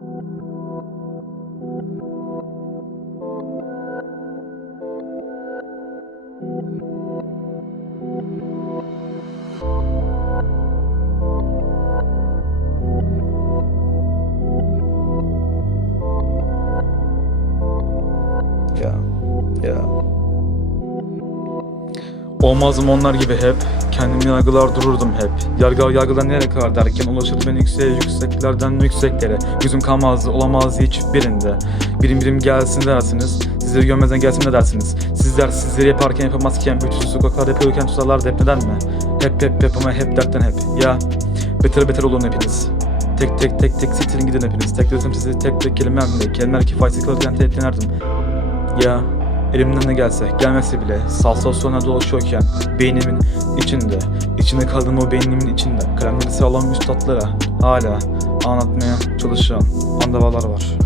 Ya, ya. Olmazdım onlar gibi hep. Kendimi yargılar dururdum hep. Yargı yargıdan nereye kadar derken ulaşırdı ben yükseğe yükseklerden yükseklere. Gözüm kalmazdı olamazdı hiçbirinde. Birim birim gelsin dersiniz. Sizleri görmezden gelsin de dersiniz. Sizler sizleri yaparken yapamazken bütün sokaklar yapıyorken tutarlar hep neden mi? Hep hep hep ama hep dertten hep. Ya beter beter olun hepiniz. Tek tek tek tek siktirin gidin hepiniz. Tek gözüm sizi tek tek kelimemle. Kelimeler kifayetsiz kalırken tehditlenerdim. Ya elimden ne gelse gelmese bile. Salsa sonra dolaşıyorken beynimin içinde. İçinde kaldığım o beynimin içinde. Kalemleri sağlam üstadlara hala anlatmaya çalışan andavallar var.